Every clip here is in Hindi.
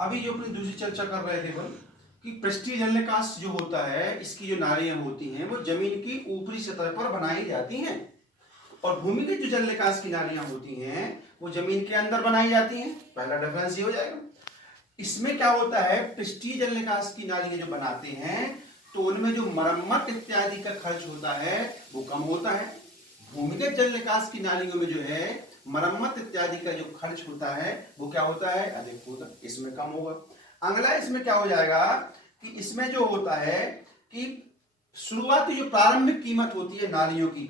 अभी जो अपनी दूसरी चर्चा कर रहे थे अपन कि पृष्ठीय जल निकास जो होता है, इसकी जो नालियां होती हैं वो जमीन की ऊपरी सतह पर बनाई जाती हैं, और भूमिगत जो जल निकास की नालियां होती हैं वो जमीन के अंदर बनाई जाती हैं। पहला डिफरेंस ये हो जाएगा। इसमें क्या होता है, पृष्ठीय जल निकास की नालियां जो बनाते हैं तो उनमें जो मरम्मत इत्यादि का खर्च होता है वो कम होता है। भूमिगत जल निकास की नालियों में जो है मरम्मत इत्यादि का जो खर्च होता है वो क्या होता है, अधिक होता है, इसमें कम होगा। अगला इसमें क्या हो जाएगा कि इसमें जो होता है कि शुरुआती जो प्रारंभिक कीमत होती है नालियों की,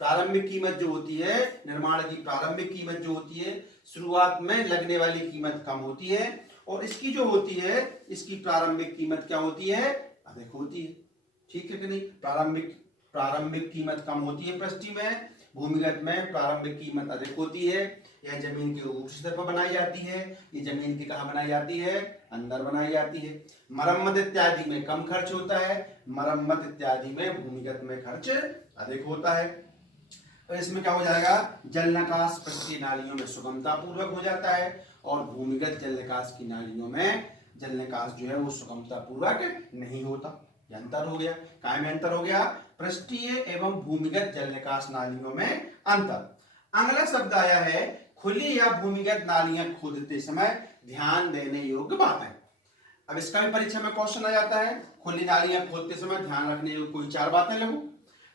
प्रारंभिक कीमत जो होती है, निर्माण की प्रारंभिक कीमत जो होती है, शुरुआत में लगने वाली कीमत कम होती है, और इसकी जो होती है इसकी प्रारंभिक कीमत क्या होती है, अधिक होती है। ठीक है कि नहीं? प्रारंभिक प्रारंभिक कीमत कम होती है पृष्ठीय में, भूमिगत में प्रारंभिक कीमत अधिक होती है। यह जमीन के ऊपरी सतह पर बनाई जाती है, ये जमीन की कहाँ बनाई जाती है, अंदर बनाई जाती है। मरम्मत इत्यादि में कम खर्च होता है, मरम्मत इत्यादि में भूमिगत में खर्च अधिक होता है। तो इसमें क्या हो जाएगा, जल निकास पृष्ठीय नालियों में सुगमता पूर्वक हो जाता है, और भूमिगत जल निकास की नालियों में जल निकास जो है वो सुगमता पूर्वक नहीं होता। ये अंतर हो गया। काय में अंतर हो गया, पृष्ठीय एवं भूमिगत जल निकास नालियों में अंतर। अगला शब्द आया है खुली या भूमिगत नालियां खोदते समय ध्यान देने योग्य बात है। अब इसका भी परीक्षा में क्वेश्चन आ जाता है, खुली नालियां खोदते समय ध्यान रखने योग्य कोई 4 बातें लगू।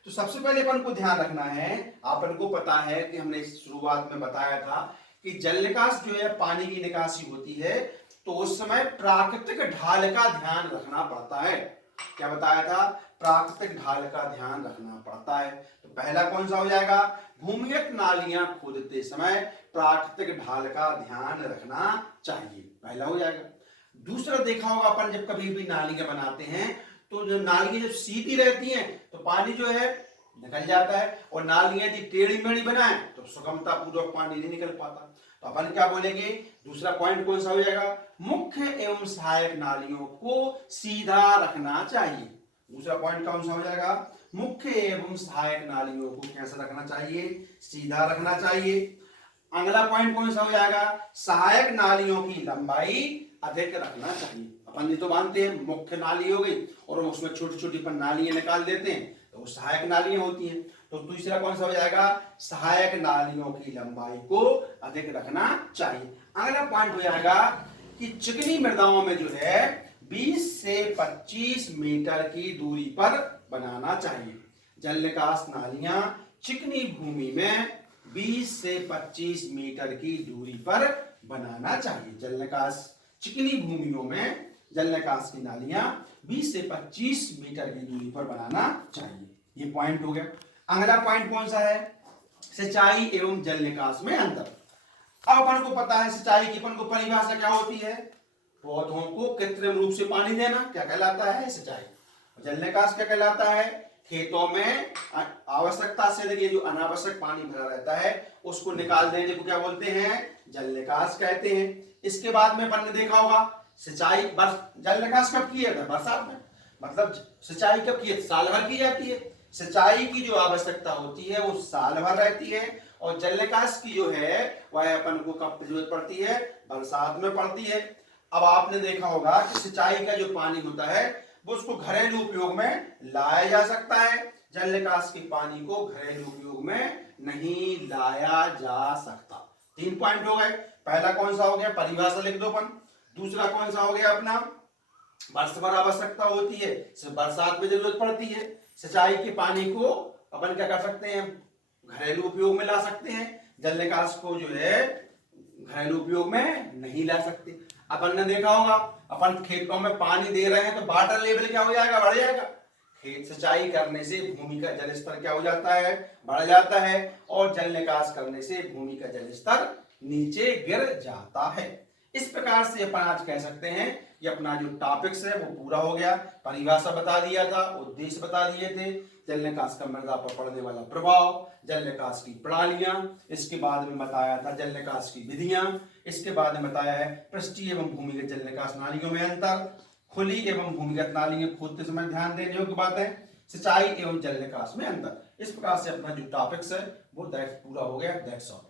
तो सबसे पहले अपन को ध्यान रखना है, अपन को पता है कि हमने शुरुआत में बताया था कि जल निकास जो है पानी की निकासी होती है तो उस समय प्राकृतिक ढाल का ध्यान रखना पड़ता है। क्या बताया था, प्राकृतिक ढाल का ध्यान रखना पड़ता है। तो पहला कौन सा हो जाएगा, भूमिगत नालियां खोदते समय प्राकृतिक ढाल का ध्यान रखना चाहिए, पहला हो जाएगा। दूसरा देखा होगा अपन जब कभी भी नालियां बनाते हैं तो जो नालियां जब सीधी रहती हैं तो पानी जो है निकल जाता है, और नालियां यदि टेढ़ी मेढ़ी बनाए तो सुगमता पूर्वक पानी नहीं निकल पाता। तो अपन क्या बोलेंगे, दूसरा पॉइंट कौन सा हो जाएगा, मुख्य एवं सहायक नालियों को सीधा रखना चाहिए। दूसरा पॉइंट कौन सा हो जाएगा, मुख्य एवं सहायक नालियों को कैसा रखना चाहिए, सीधा रखना चाहिए। अगला पॉइंट कौन सा हो जाएगा, सहायक नालियों की लंबाई अधिक रखना चाहिए। अपन ये तो मानते हैं मुख्य नाली हो गई और उसमें छोटी छोटी अपन नालियां निकाल देते हैं तो वो सहायक नालियां होती हैं। तो दूसरा कौन सा हो जाएगा, सहायक नालियों की लंबाई को अधिक रखना चाहिए। अगला पॉइंट हो जाएगा कि चिकनी मृदाओं में जो है 20 से 25 मीटर की दूरी पर बनाना चाहिए। जल निकास नालियां चिकनी भूमि में 20 से 25 मीटर की दूरी पर बनाना चाहिए। जल निकास चिकनी भूमियों में जल निकास की नालियां 20 से 25 मीटर की दूरी पर बनाना चाहिए। ये पॉइंट हो गया। अगला पॉइंट कौन सा है, सिंचाई एवं जल निकास में अंतर। अब अपन को पता है सिंचाई की अपन को परिभाषा क्या होती है, पौधों को कृत्रिम रूप से पानी देना क्या कहलाता है, सिंचाई। जल निकास क्या कहलाता है, खेतों में आवश्यकता से अधिक जो अनावश्यक पानी भरा रहता है उसको निकाल देने को क्या बोलते हैं, जल निकास कहते हैं। इसके बाद में अपन ने देखा होगा सिंचाई जल निकास कब किया था, बरसात में, मतलब सिंचाई कब की, साल भर की जाती है। सिंचाई की जो आवश्यकता होती है वो साल भर रहती है, और जल निकास की जो है वह अपन को कब जरूरत पड़ती है, बरसात में पड़ती है। अब आपने देखा होगा कि सिंचाई का जो पानी होता है वो उसको घरेलू उपयोग में लाया जा सकता है, जल निकास के पानी को घरेलू उपयोग में नहीं लाया जा सकता। 3 पॉइंट हो गए। पहला कौन सा हो गया, परिभाषा लिख दो अपन। दूसरा कौन सा हो गया अपना, वर्ष भर आवश्यकता होती है, सिर्फ बरसात में जरूरत पड़ती है। सिंचाई के पानी को अपन क्या कर सकते हैं, घरेलू उपयोग में ला सकते हैं, जल निकास को जो है घरेलू उपयोग में नहीं ला सकते। अपन ने देखा होगा अपन खेतों में पानी दे रहे हैं तो वाटर लेवल क्या हो जाएगा, बढ़ जाएगा। खेत सिंचाई करने से भूमि का जल स्तर क्या हो जाता है, बढ़ जाता है, और जल निकास करने से भूमि का जल स्तर नीचे गिर जाता है। इस प्रकार से अपन आज कह सकते हैं कि अपना जो टॉपिक्स है वो पूरा हो गया। परिभाषा बता दिया था, उद्देश्य बता दिए थे, जल निकास का मृदा पर पड़ने वाला प्रभाव, जल निकास की प्रणालियां, इसके बाद में बताया था जल निकास की विधियां, इसके बाद में बताया है पृष्ठीय एवं भूमिगत जल निकास नालियों में अंतर, खुली एवं भूमिगत नालियां खोदते समय ध्यान देने योग्य बात है, सिंचाई एवं जल निकास में अंतर। इस प्रकार से अपना जो टॉपिक्स है वो पूरा हो गया। That's all.